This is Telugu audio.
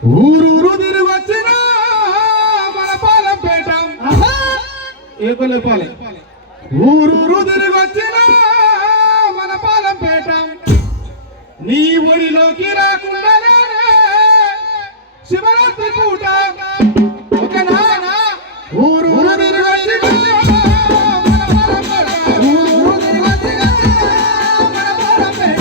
ఊరూరు తిరిగి వచ్చిన మన పాలంపేట ఏ కొల్లేపాలి ఊరూరు తిరిగి వచ్చిన మన పాలంపేట నీ ఒడిలోకి రాకుండా శివరాత్రి పూట ఒక నాన్న ఊరూరు తిరిగి వచ్చిన ఊరు తిరిగి వచ్చిన మన పాలంపేట